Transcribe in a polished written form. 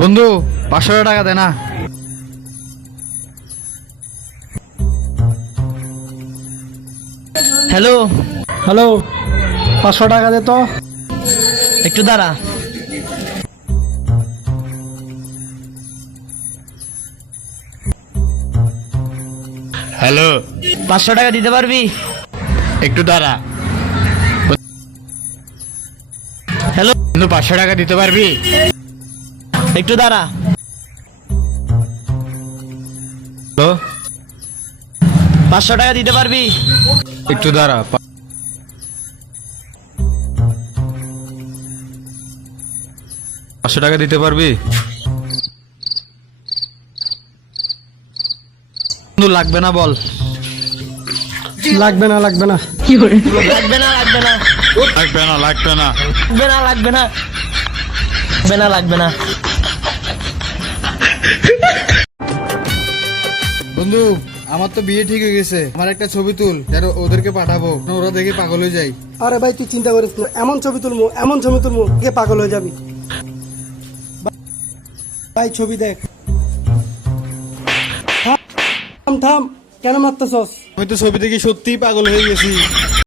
বন্ধু 500 টাকা দে না। হ্যালো হ্যালো, 500 টাকা দে তো। একটু দাঁড়া। হ্যালো, 500 টাকা দিতে পারবি? একটু দাঁড়া। হ্যালো, বন্ধু 500 টাকা দিতে পারবি? একটু দাঁড়া। হ্যালো, 500 টাকা দিতে পারবি? একটু দাঁড়া। 500 টাকা দিতে পারবি? বন্ধু লাগবে না বল। লাগবে না, লাগবে না। লাগবে না, লাগবে না, লাগবে না, লাগবে না। লাগবে না, লাগবে না, লাগবে না, লাগবে না। বন্ধু, আমার তো বিয়ে ঠিক হয়ে গেছে। আমার একটা ছবি তুল, যেন ওদেরকে পাঠাবো, ওরা দেখে পাগল হয়ে যায়। আরে ভাই, তুই চিন্তা করিস না, এমন ছবি তুলবো, এমন ছবি তুলবো, কে পাগল হয়ে যাবি। ভাই ছবি দেখ। থাম থাম, কেন মারতেছস? আমি তো ছবি দেখে সত্যিই পাগল হয়ে গেছি।